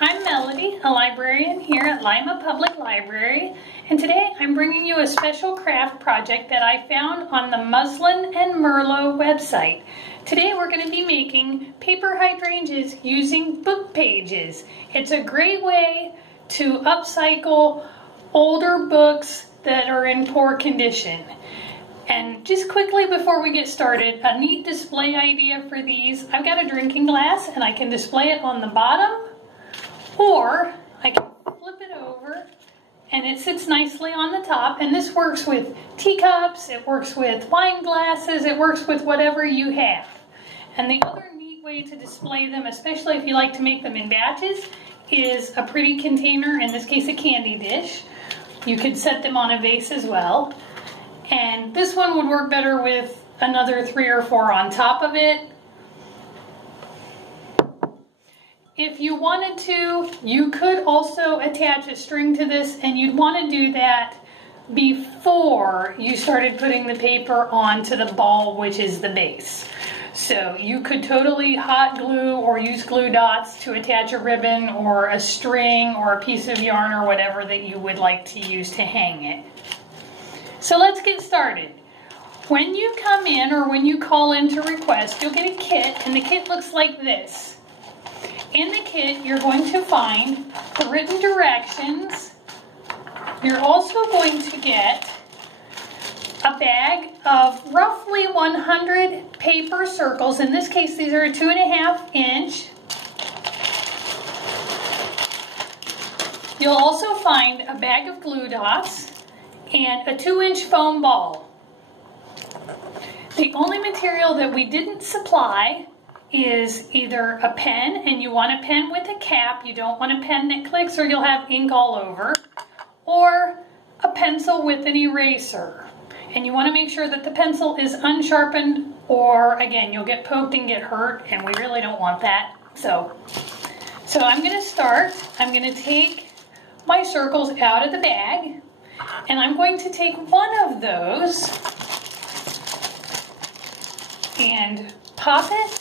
I'm Melody, a librarian here at Lima Public Library, and today I'm bringing you a special craft project that I found on the Muslin and Merlot website. Today we're going to be making paper hydrangeas using book pages. It's a great way to upcycle older books that are in poor condition. And just quickly before we get started, a neat display idea for these. I've got a drinking glass and I can display it on the bottom, or I can flip it over and it sits nicely on the top. And this works with teacups, it works with wine glasses, it works with whatever you have. And the other neat way to display them, especially if you like to make them in batches, is a pretty container, in this case a candy dish. You could set them on a vase as well. And this one would work better with another 3 or 4 on top of it. If you wanted to, you could also attach a string to this, and you'd want to do that before you started putting the paper onto the ball, which is the base. So you could totally hot glue or use glue dots to attach a ribbon or a string or a piece of yarn or whatever that you would like to use to hang it. So let's get started. When you come in or when you call in to request, you'll get a kit, and the kit looks like this. In the kit, you're going to find the written directions. You're also going to get a bag of roughly 100 paper circles. In this case, these are a 2.5 inch. You'll also find a bag of glue dots and a 2-inch foam ball. The only material that we didn't supply is either a pen, and you want a pen with a cap, you don't want a pen that clicks or you'll have ink all over, or a pencil with an eraser. And you want to make sure that the pencil is unsharpened, or again, you'll get poked and get hurt, and we really don't want that. So I'm going to start. I'm going to take my circles out of the bag, and I'm going to take one of those and pop it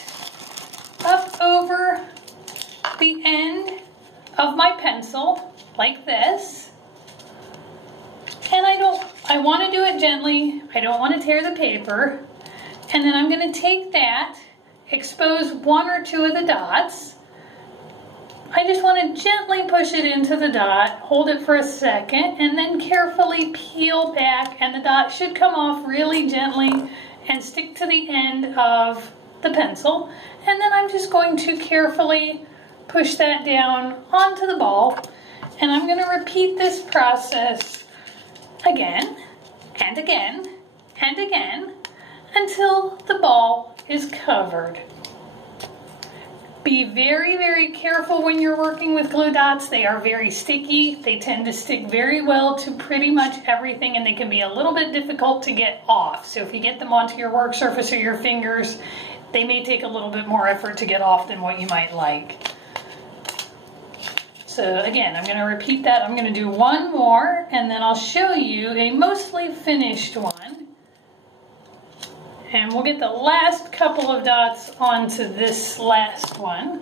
up over the end of my pencil like this. And I want to do it gently. I don't want to tear the paper. And then I'm going to take that, expose 1 or 2 of the dots. I just want to gently push it into the dot, hold it for a second, and then carefully peel back, and the dot should come off really gently and stick to the end of the pencil. And then I'm just going to carefully push that down onto the ball, and I'm going to repeat this process again and again and again until the ball is covered. Be very, very careful when you're working with glue dots. They are very sticky. They tend to stick very well to pretty much everything, and they can be a little bit difficult to get off. So if you get them onto your work surface or your fingers, they may take a little bit more effort to get off than what you might like. So again, I'm going to repeat that. I'm going to do one more, and then I'll show you a mostly finished one. And we'll get the last couple of dots onto this last one.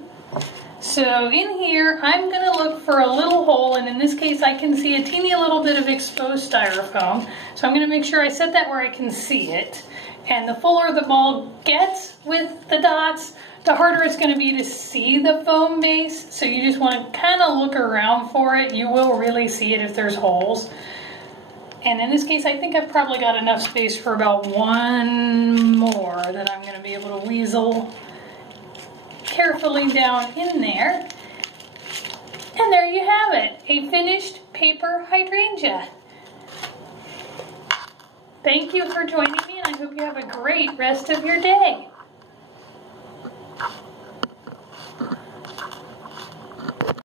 So in here, I'm going to look for a little hole, and in this case, I can see a teeny little bit of exposed styrofoam. So I'm going to make sure I set that where I can see it. And the fuller the ball gets with the dots, the harder it's going to be to see the foam base. So you just want to kind of look around for it. You will really see it if there's holes. And in this case, I think I've probably got enough space for about one more that I'm going to be able to weasel carefully down in there. And there you have it, a finished paper hydrangea. Thank you for joining me, and I hope you have a great rest of your day.